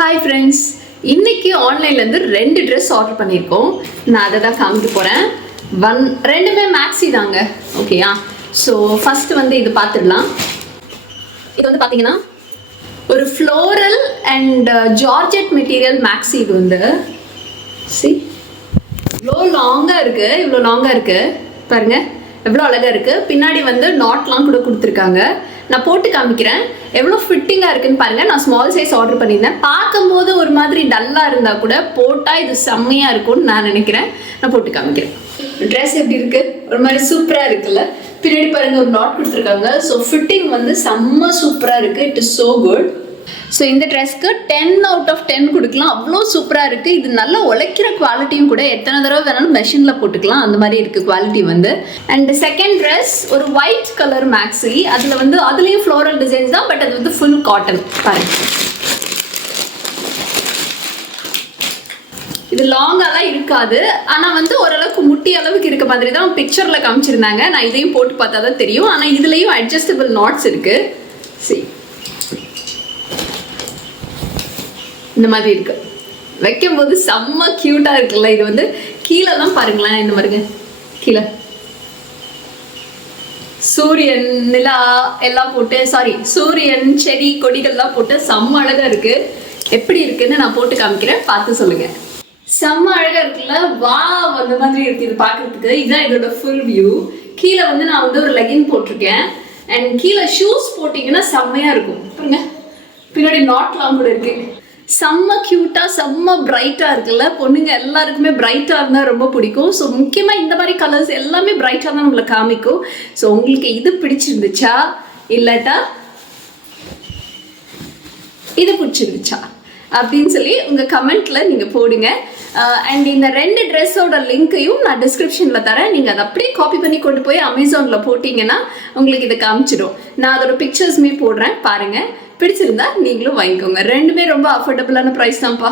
Hi friends, இன்னைக்கு ஆன்லைன்லேருந்து 2 dress order பண்ணியிருக்கோம். நான் அதை தான் காமிக்க போகிறேன். ரெண்டுமே மேக்ஸி தாங்க. ஓகேயா? ஸோ ஃபஸ்ட்டு வந்து இது பார்த்துடலாம். இது வந்து பார்த்தீங்கன்னா ஒரு floral and georgette material maxi. இது வந்து இவ்வளோ லாங்காக இருக்குது பாருங்கள், எவ்வளோ அழகாக இருக்குது. பின்னாடி வந்து நாட்லாம் கூட கொடுத்துருக்காங்க. நான் போட்டு காமிக்கிறேன் எவ்வளோ ஃபிட்டிங்காக இருக்குன்னு பாருங்கள். நான் ஸ்மால் சைஸ் ஆர்டர் பண்ணியிருந்தேன். பார்க்கும்போது ஒரு மாதிரி டல்லாக இருந்தால் கூட போட்டால் இது செம்மையாக இருக்கும்னு நான் நினைக்கிறேன். நான் போட்டு காமிக்கிறேன். ட்ரெஸ் எப்படி இருக்குது? ஒரு மாதிரி சூப்பராக இருக்குல்ல? பின்னாடி பாருங்கள், ஒரு நாட் கொடுத்துருக்காங்க. ஸோ ஃபிட்டிங் வந்து செம்ம சூப்பராக இருக்குது. It is so good. So இந்த ட்ரெஸ்க்கு 10 out of 10 கொடுக்கலாம். அவ்வளோ சூப்பராக இருக்குது. இது நல்லா உழைக்கிற குவாலிட்டியும் கூட. எத்தனை தடவை வேணாலும் மெஷினில் போட்டுக்கலாம், அந்த மாதிரி இருக்குது குவாலிட்டி வந்து. அண்ட் செகண்ட் ட்ரெஸ் ஒரு ஒயிட் கலர் மேக்ஸி. அதில் வந்து அதுலேயும் ஃப்ளோரல் டிசைன்ஸ் தான், பட் அது வந்து ஃபுல் காட்டன். பாருங்க, இது லாங்காலாம் இருக்காது, ஆனால் வந்து ஓரளவுக்கு முட்டி அளவுக்கு இருக்க மாதிரி தான் பிக்சரில் காமிச்சிருந்தாங்க. நான் இதையும் போட்டு பார்த்தா தான் தெரியும். ஆனால் இதுலேயும் அட்ஜஸ்டபிள் நாட்ஸ் இருக்குது. சரி, இந்த மாதிரி இருக்கு. வைக்கும்போது செம்ம கியூட்டா இருக்குல்ல? இது வந்து கீழெல்லாம் பாருங்களேன், இந்த மாதிரிங்க கீழே சூரியன், நிலா எல்லாம் போட்டு, சூரியன், செடி, கொடிகள்லாம் போட்டு செம்ம அழகா இருக்கு. எப்படி இருக்குன்னு நான் போட்டு காமிக்கிறேன், பார்த்து சொல்லுங்க. செம்ம அழகா இருக்குல்ல? வா, அந்த மாதிரி இருக்கு இது பார்க்கறதுக்கு. இதுதான் இதோட ஃபுல் வியூ. கீழே வந்து நான் வந்து ஒரு லெகின் போட்டிருக்கேன். அண்ட் கீழே ஷூஸ் போட்டிங்கன்னா செம்மையா இருக்கும். பாருங்க, பின்னாடி நாட்லாம் கூட இருக்கு. செம்ம கியூட்டா, செம்ம பிரைட்டா இருக்குல்ல? பொண்ணுங்க எல்லாருக்குமே பிரைட்டா இருந்தா ரொம்ப பிடிக்கும். ஸோ முக்கியமா இந்த மாதிரி கலர்ஸ் எல்லாமே பிரைட்டா தான் உங்களை காமிக்கும். ஸோ உங்களுக்கு இது பிடிச்சிருந்துச்சா, இல்லாட்டா இது பிடிச்சிருந்துச்சா அப்படின்னு சொல்லி உங்க கமெண்ட்ல நீங்க போடுங்க. அண்ட் இந்த 2 ட்ரெஸ்ஸோட லிங்கையும் நான் டிஸ்கிரிப்ஷன்ல தரேன். நீங்க அதை அப்படியே காப்பி பண்ணி கொண்டு போய் அமேசான்ல போட்டீங்கன்னா உங்களுக்கு இதை காமிச்சிடும். நான் அதோட பிக்சர்ஸுமே போடுறேன், பாருங்க. பிடிச்சிருந்தா நீங்களும் வாங்கிக்கோங்க. ரெண்டுமே ரொம்ப அஃபோர்டபுளான ப்ரைஸ் தான்ப்பா.